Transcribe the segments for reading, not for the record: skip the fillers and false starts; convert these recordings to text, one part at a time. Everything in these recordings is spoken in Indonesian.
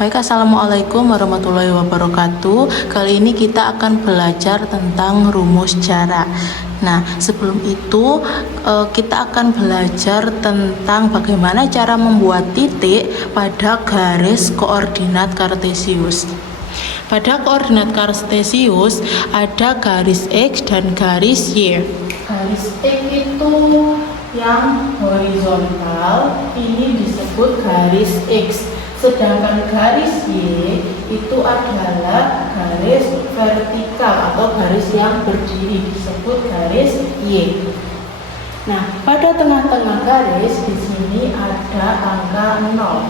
Baik, Assalamualaikum warahmatullahi wabarakatuh. Kali ini kita akan belajar tentang rumus jarak. Nah, sebelum itu kita akan belajar tentang bagaimana cara membuat titik pada garis koordinat kartesius. Pada koordinat kartesius ada garis X dan garis Y. Garis X itu yang horizontal, ini disebut garis X. Sedangkan garis Y itu adalah garis vertikal atau garis yang berdiri, disebut garis Y. Nah, pada tengah-tengah garis di sini ada angka 0.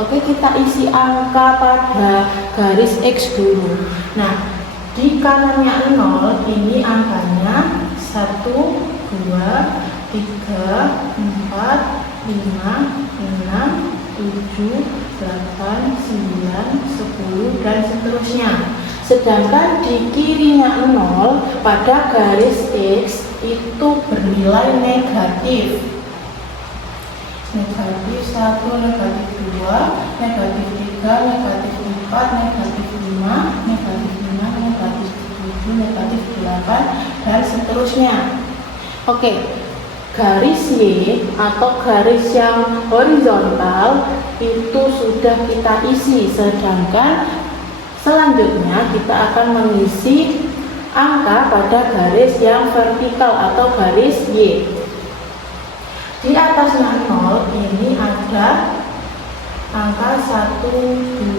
Oke, kita isi angka pada garis X dulu. Nah, di kanannya 0 ini angkanya 1, 2, 3, 4, 5, 6, 7, 8, 9, 10 dan seterusnya. Sedangkan di kirinya 0 pada garis X itu bernilai negatif. Negatif 1, negatif 2, negatif 3, negatif 4, negatif 5, negatif 6, negatif 7, negatif 8 dan seterusnya. Oke. Garis Y atau garis yang horizontal itu sudah kita isi, sedangkan selanjutnya kita akan mengisi angka pada garis yang vertikal atau garis Y. Di atasnya 0 ini ada angka 1, 2,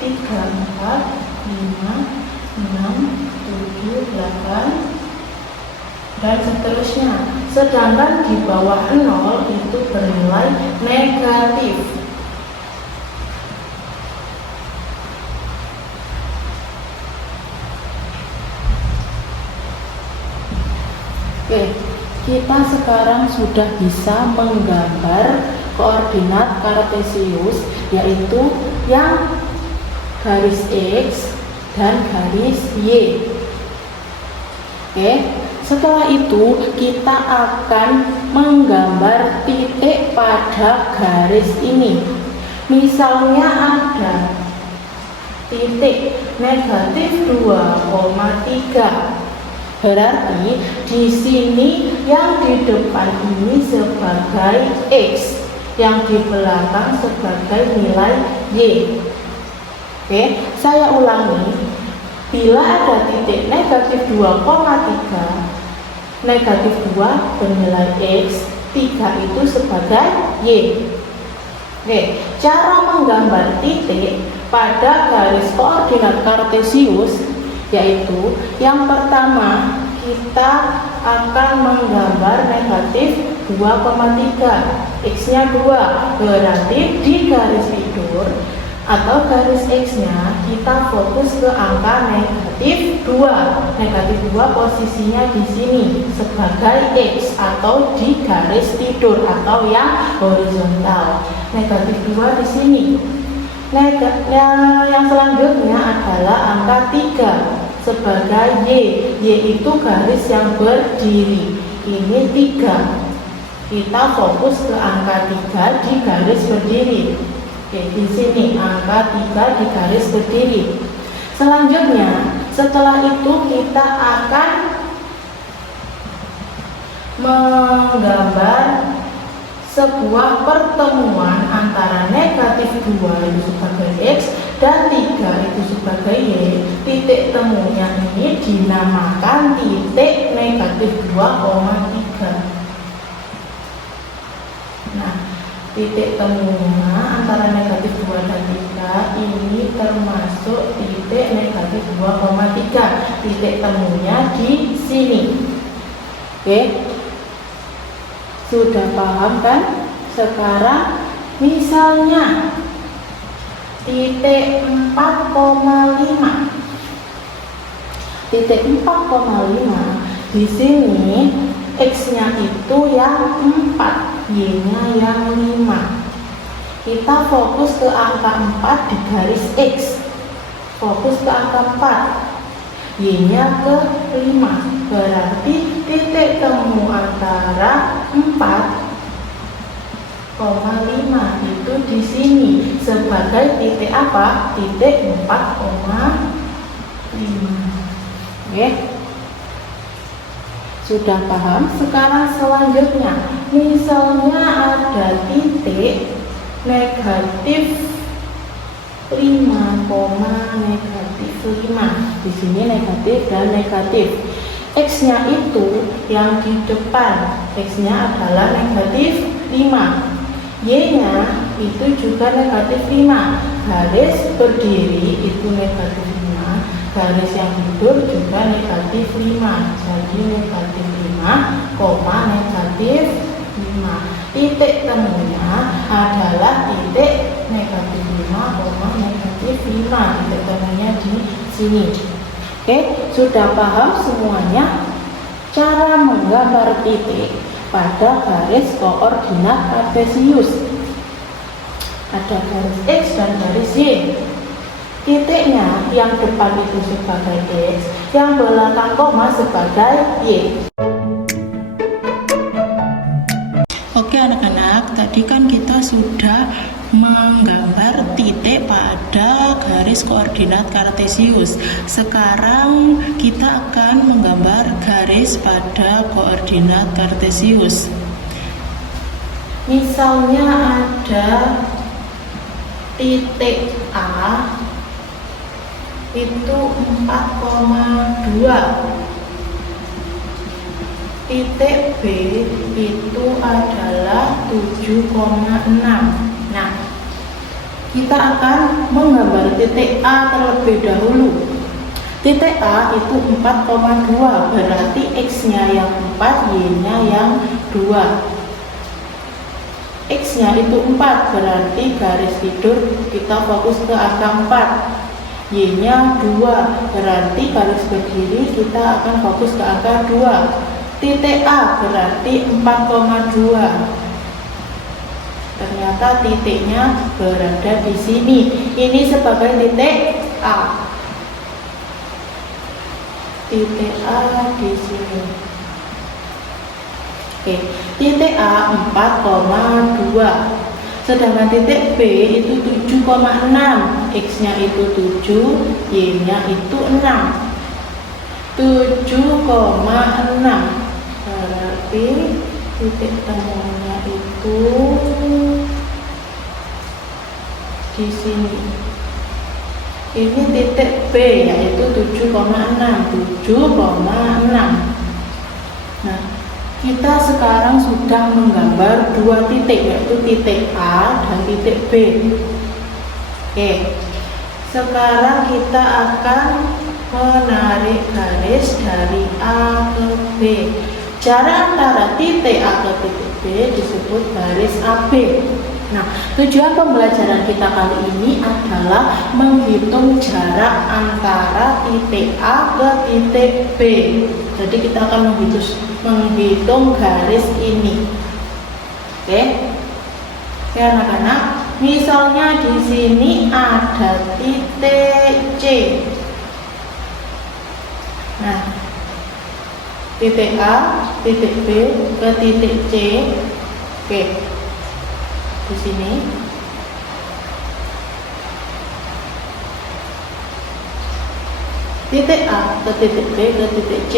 3, 4, 5, 6, 7, 8 dan seterusnya. Sedangkan di bawah 0 itu bernilai negatif. Oke, kita sekarang sudah bisa menggambar koordinat kartesius, yaitu yang garis X dan garis Y. Oke, setelah itu kita akan menggambar titik pada garis ini. Misalnya ada titik negatif 2,3. Berarti di sini yang di depan ini sebagai X, yang di belakang sebagai nilai Y. Oke, saya ulangi. Bila ada titik negatif 2,3, negatif 2 bernilai X, 3 itu sebagai Y. Oke, cara menggambar titik pada garis koordinat kartesius yaitu yang pertama kita akan menggambar negatif 2,3, X-nya 2, berarti di garis tidur atau garis X-nya kita fokus ke angka negatif 2. Negatif 2 posisinya di sini sebagai X atau di garis tidur atau yang horizontal. Negatif 2 di sini. Yang selanjutnya adalah angka 3 sebagai Y. Y itu garis yang berdiri. Ini 3. Kita fokus ke angka 3 di garis berdiri. Oke, di sini angka 3 di garis berdiri. Selanjutnya, setelah itu kita akan menggambar sebuah pertemuan antara negatif 2 itu sebagai X dan 3 itu sebagai Y. Titik temunya ini dinamakan titik negatif 2,3. Nah, titik temunya antara negatif 2 dan 3 ini termasuk titik negatif 2,3. Titik temunya di sini. Oke, sudah paham kan? Sekarang misalnya titik 4,5. Titik 4,5 di sini X-nya itu yang 4, Y-nya yang 5. Kita fokus ke angka 4 di garis X. Fokus ke angka 4. Y-nya ke 5. Berarti titik temu antara 4 4,5 itu di sini sebagai titik apa? Titik 4,5. Oke. Sudah paham? Sekarang selanjutnya, misalnya ada titik negatif 5, negatif 5. Di sini negatif dan negatif. X-nya itu yang di depan, X-nya adalah negatif 5. Y-nya itu juga negatif 5. Garis berdiri itu negatif 5. Garis yang tidur juga negatif 5. Jadi negatif 5, negatif 5. Titik temunya adalah titik negatif 5, negatif 5. Titik temunya di sini. Oke, sudah paham semuanya cara menggambar titik pada garis koordinat kartesius. Ada garis X dan garis Y. Titiknya yang depan itu sebagai X, yang belakang koma sebagai Y. Oke anak-anak, tadi kan kita sudah menggambar titik pada garis koordinat kartesius. Sekarang kita akan menggambar garis pada koordinat kartesius. Misalnya ada titik A itu 4,2, titik B itu adalah 7,6. Nah, kita akan menggambar titik A terlebih dahulu. Titik A itu 4,2, berarti X-nya yang 4, Y-nya yang 2. X-nya itu 4, berarti garis tidur kita fokus ke angka 4. Y-nya 2, berarti garis berdiri kita akan fokus ke angka 2. Titik A berarti 4,2. Ternyata titiknya berada di sini. Ini sebagai titik A. Titik A di sini. Oke, titik A 4,2. Sedangkan titik B itu 7,6. X-nya itu 7, Y-nya itu 6. 7,6. Berarti titik temunya itu di sini. Ini titik B yaitu 7,6. Nah, kita sekarang sudah menggambar dua titik, yaitu titik A dan titik B. Oke, sekarang kita akan menarik garis dari A ke B. Jarak antara titik A ke titik B disebut garis AB. Nah, tujuan pembelajaran kita kali ini adalah menghitung jarak antara titik A ke titik B. Jadi kita akan menghitung garis ini. Oke, anak-anak. Misalnya di sini ada titik C. Nah, titik A, titik B ke titik C. Oke, di sini. Titik A ke titik B ke titik C.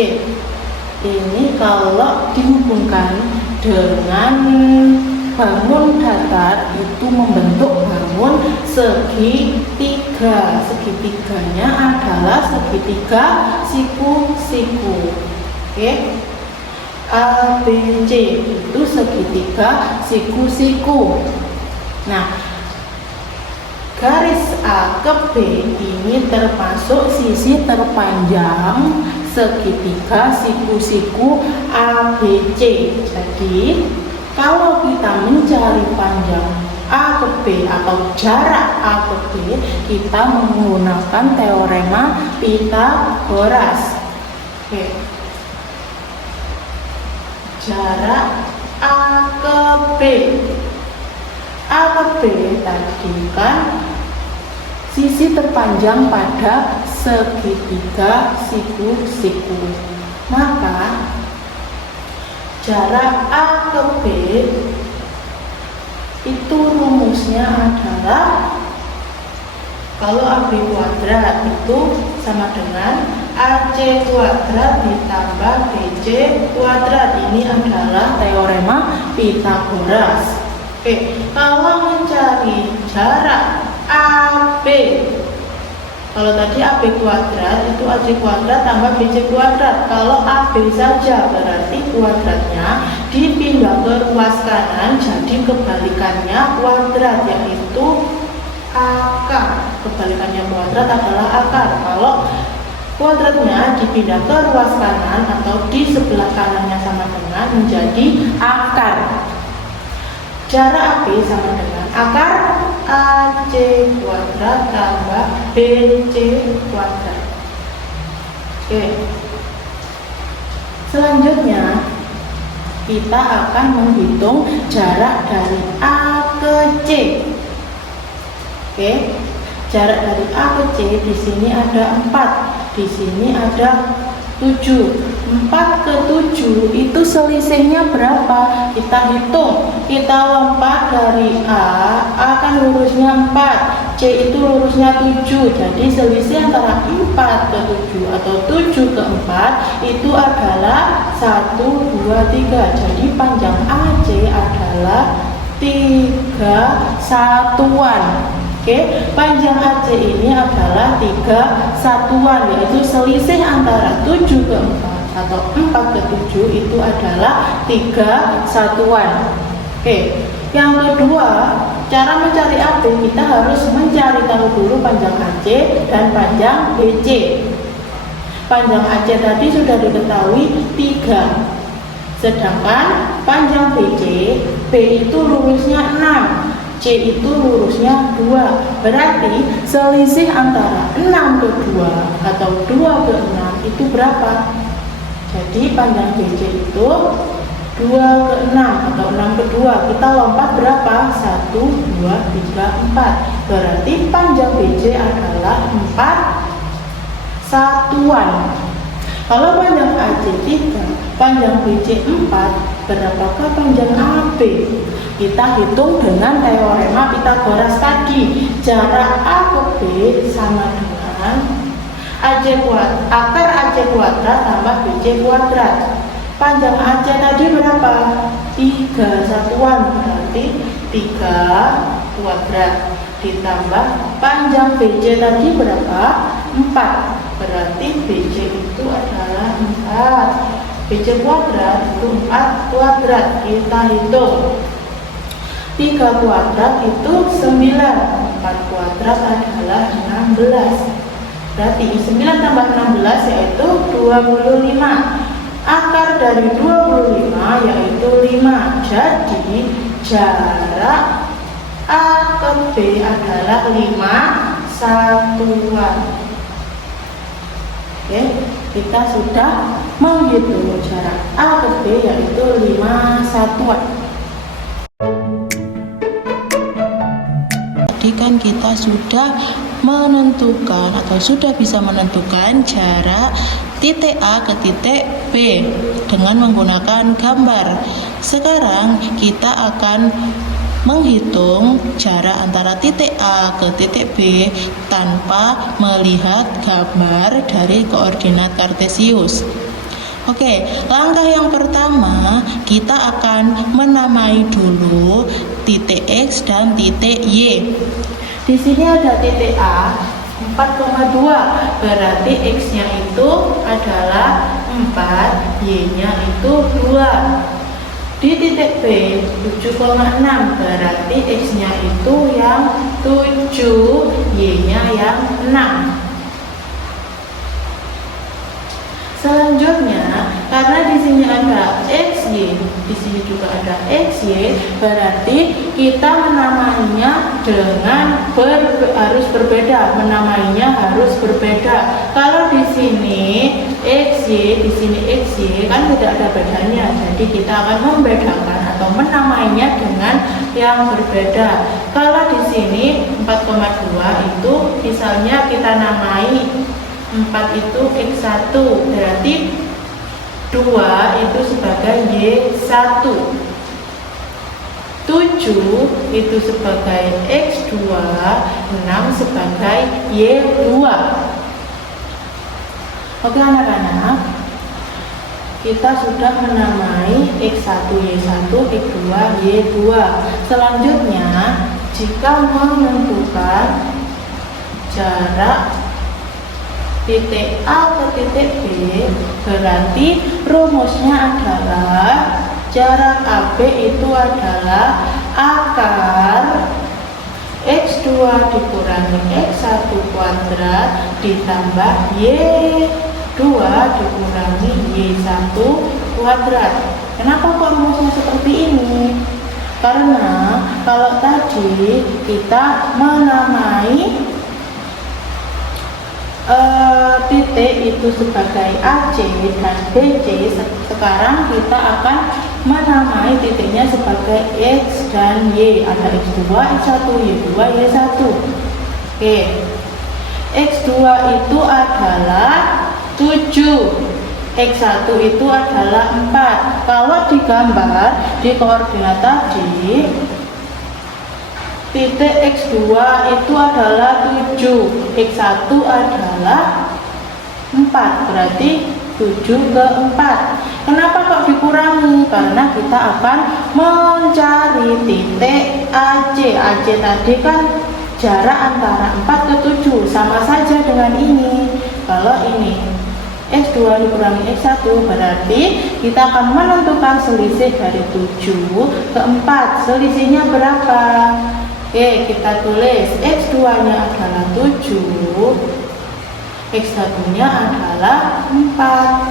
Ini kalau dihubungkan dengan bangun datar itu membentuk bangun segitiga. Segitiganya adalah segitiga siku-siku. Oke, A, B, C itu segitiga siku-siku. Nah, garis A ke B ini termasuk sisi terpanjang segitiga siku-siku ABC. Jadi, kalau kita mencari panjang A ke B atau jarak A ke B, kita menggunakan teorema Pythagoras. Oke. Jarak A ke B. A ke B tadi kan sisi terpanjang pada segitiga siku-siku. Maka jarak A ke B itu rumusnya adalah kalau AB kuadrat itu sama dengan AC kuadrat ditambah BC kuadrat. Ini adalah teorema Pythagoras. Oke, kalau mencari jarak AB, kalau tadi AB kuadrat itu AC kuadrat tambah BC kuadrat. Kalau AB saja berarti kuadratnya dipindah ke ruas kanan, jadi kebalikannya kuadrat, yaitu akar. Kebalikannya kuadrat adalah akar. Kalau kuadratnya dipindah ke ruas kanan atau di sebelah kanannya sama dengan menjadi akar. Jarak AB sama dengan akar AC kuadrat tambah BC kuadrat. Oke. Selanjutnya kita akan menghitung jarak dari A ke C. Oke. Jarak dari A ke C di sini ada 4, di sini ada 7. 4 ke 7 itu selisihnya berapa? Kita hitung. Kita lompat dari A kan lurusnya 4, C itu lurusnya 7. Jadi selisih antara 4 ke 7 atau 7 ke 4 itu adalah 1, 2, 3. Jadi panjang AC adalah 3 satuan. Oke, panjang AC ini adalah 3 satuan, yaitu selisih antara 7 ke 4 atau 4 ke 7 itu adalah 3 satuan. Oke, yang kedua, cara mencari AB kita harus mencari tahu dulu panjang AC dan panjang BC. Panjang AC tadi sudah diketahui 3, sedangkan panjang BC, B itu lurusnya 6, C itu lurusnya 2. Berarti selisih antara 6 ke 2 atau 2 ke 6 itu berapa? Jadi panjang BC itu 2 ke 6 atau 6 ke 2. Kita lompat berapa? 1, 2, 3, 4. Berarti panjang BC adalah 4 satuan. Kalau panjang AC 3, panjang BC 4, berapakah panjang AB? Kita hitung dengan teorema Pythagoras tadi. Jarak A ke B sama dengan akar AC kuadrat tambah BC kuadrat. Panjang AC tadi berapa? 3 satuan, berarti 3 kuadrat ditambah panjang BC tadi berapa? 4. Berarti BC itu adalah 4. BC kuadrat itu 4 kuadrat. Kita hitung. 3 kuadrat itu 9, 4 kuadrat adalah 16. Berarti 9 tambah 16 yaitu 25. Akar dari 25 yaitu 5. Jadi jarak A ke B adalah 5 satuan. Oke, kita sudah menghitung jarak A ke B yaitu 5 satuan. Tadi kan kita sudah menentukan atau sudah bisa menentukan jarak titik A ke titik B dengan menggunakan gambar. Sekarang kita akan menghitung jarak antara titik A ke titik B tanpa melihat gambar dari koordinat kartesius. Oke, langkah yang pertama kita akan menamai dulu titik X dan titik Y. Di sini ada titik A 4,2, berarti X-nya itu adalah 4, Y-nya itu 2. Di titik B 7,6, berarti X-nya itu yang 7, Y-nya yang 6. Selanjutnya, karena di sini ada XY, di sini juga ada XY, berarti kita menamainya dengan harus berbeda. Menamainya harus berbeda. Kalau di sini XY, di sini XY kan tidak ada bedanya. Jadi kita akan membedakan atau menamainya dengan yang berbeda. Kalau di sini 4,2 itu misalnya kita namai 4 itu X1, berarti 2 itu sebagai Y1. 7 itu sebagai X2, 6 sebagai Y2. Oke anak-anak, kita sudah menamai X1, Y1, X2, Y2. Selanjutnya, jika menentukan jarak titik A ke titik B, berarti rumusnya adalah jarak AB itu adalah akar X2 dikurangi X1 kuadrat ditambah Y2 dikurangi Y1 kuadrat. Kenapa kok rumusnya seperti ini? Karena kalau tadi kita menamai titik itu sebagai AC dan BC, sekarang kita akan menamai titiknya sebagai X dan Y. Ada X2, X1, Y2, Y1. Oke, X2 itu adalah 7, X1 itu adalah 4. Kalau digambar di koordinat tadi, titik X2 itu adalah 7, X1 adalah 4, berarti 7 ke 4. Kenapa kok dikurangi? Karena kita akan mencari titik AC. AC tadi kan jarak antara 4 ke 7, sama saja dengan ini. Kalau ini X2 dikurangi X1, berarti kita akan menentukan selisih dari 7 ke 4. Selisihnya berapa? Oke, kita tulis X2 nya adalah 7, X1 nya adalah 4.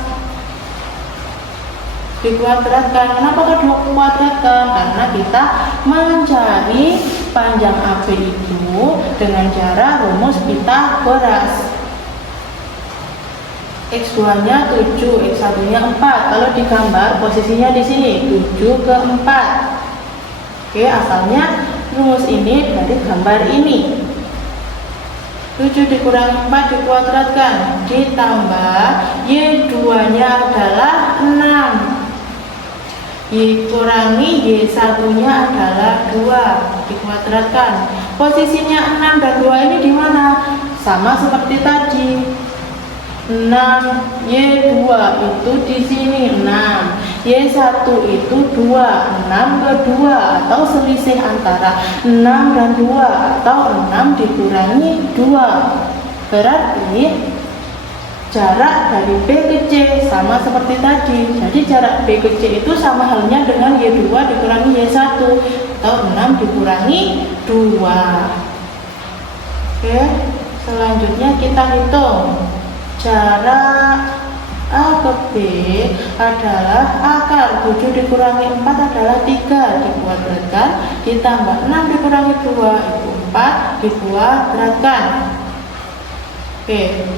Dikuadratkan. Kenapa kok dikuadratkan? Karena kita mencari panjang AB itu dengan cara rumus Pythagoras. X2 nya 7, X1 nya 4. Kalau digambar posisinya di sini 7 ke 4. Oke, asalnya rumus ini dari gambar ini. 7 dikurangi 4 dikuadratkan, ditambah Y2 nya adalah 6 dikurangi Y1 nya adalah 2 dikuadratkan. Posisinya 6 dan 2 ini di mana? Sama seperti tadi. 6 Y2 itu di sini 6, Y1 itu 2, 6 ke 2 atau selisih antara 6 dan 2 atau 6 dikurangi 2. Berarti jarak dari B ke C sama seperti tadi. Jadi jarak B ke C itu sama halnya dengan Y2 dikurangi Y1 atau 6 dikurangi 2. Oke, selanjutnya kita hitung. Jarak A ke B adalah akar 7 dikurangi 4 adalah 3 dikuadratkan, ditambah 6 dikurangi 2 itu 4 dikuadratkan. Oke,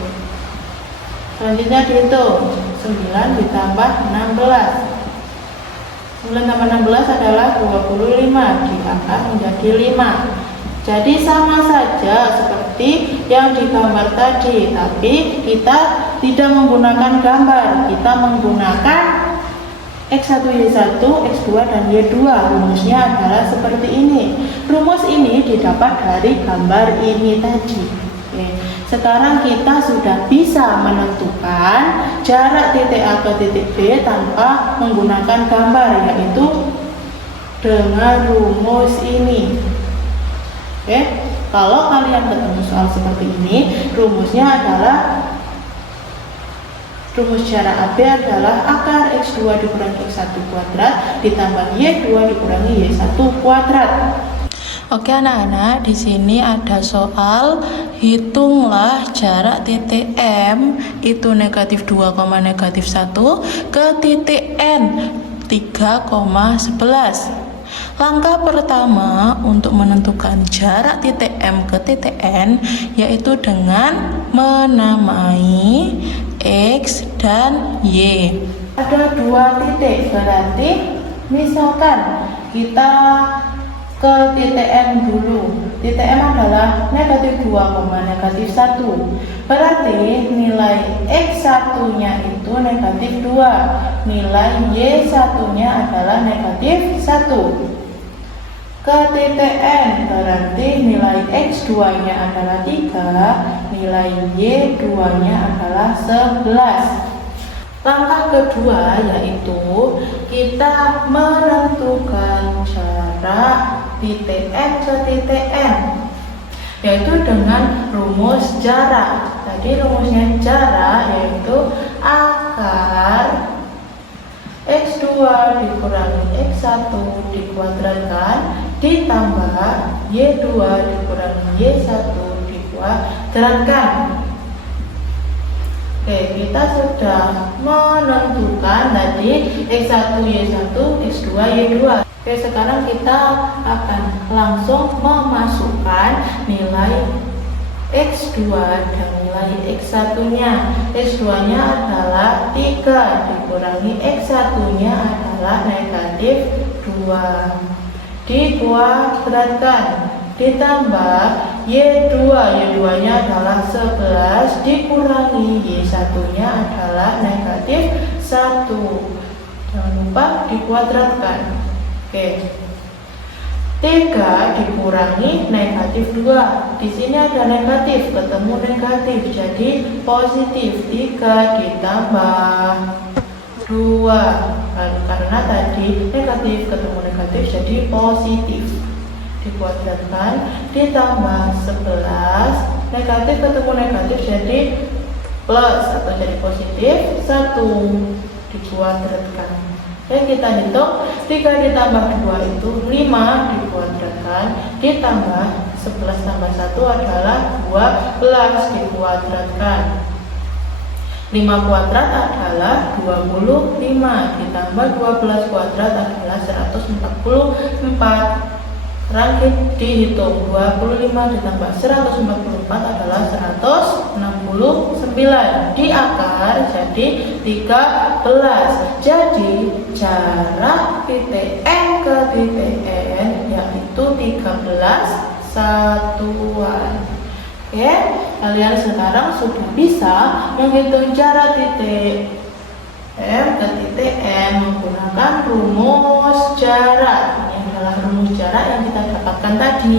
selanjutnya dihitung 9 ditambah 16. 9 tambah 16 adalah 25, diangkat menjadi 5. Jadi sama saja seperti yang digambar tadi, tapi kita tidak menggunakan gambar, kita menggunakan X1, Y1, X2, dan Y2. Rumusnya adalah seperti ini. Rumus ini didapat dari gambar ini tadi. Oke. Sekarang kita sudah bisa menentukan jarak titik A ke titik B tanpa menggunakan gambar, yaitu dengan rumus ini. Oke, kalau kalian ketemu soal seperti ini, rumusnya adalah rumus jarak AB adalah akar X2 dikurangi X1 kuadrat ditambah Y2 dikurangi Y1 kuadrat. Oke anak-anak, di sini ada soal hitunglah jarak titik M itu negatif 2, negatif 1 ke titik N 3,11. Langkah pertama untuk menentukan jarak titik M ke titik N yaitu dengan menamai X dan Y. Ada 2 titik, berarti misalkan kita ke titik M dulu. Titik M adalah negatif 2, negatif 1. Berarti nilai X1 nya itu negatif 2, nilai Y1 nya adalah negatif 1. ke titik N, berarti nilai X2 nya adalah 3, nilai Y2 nya adalah 11. Langkah kedua yaitu kita menentukan jarak titik N ke titik N, yaitu dengan rumus jarak. Tadi rumusnya jarak yaitu akar X2 dikurangi X1 dikuadratkan ditambah Y2 dikurangi Y1 dikuadratkan. Oke, kita sudah menentukan tadi X1, Y1, X2, Y2. Oke, sekarang kita akan langsung memasukkan nilai X2 dan nilai X1 nya. X2 nya adalah 3 dikurangi X1 nya adalah negatif 2 dikuadratkan ditambah Y2 nya adalah 11 dikurangi Y1 nya adalah negatif 1. Jangan lupa dikuadratkan. Oke, 3 dikurangi negatif 2. Di sini ada negatif, ketemu negatif, jadi positif. 3 ditambah 2. Karena tadi negatif ketemu negatif, jadi positif. Dikuadratkan ditambah 11, negatif ketemu negatif jadi plus atau jadi positif, 1 dikuadratkan. Dan kita hitung 3 ditambah 2 itu 5 dikuadratkan ditambah 11 tambah 1 adalah 12 dikuadratkan. 5 kuadrat adalah 25 ditambah 12 kuadrat adalah 144. Sekarang dihitung 25 ditambah 144 adalah 169. Di akar jadi 13. Jadi jarak titik N ke titik N yaitu 13 satuan. Oke, kalian sekarang sudah bisa menghitung jarak titik M ke titik N menggunakan rumus jarak. Ini adalah rumus jarak yang kita dapatkan tadi.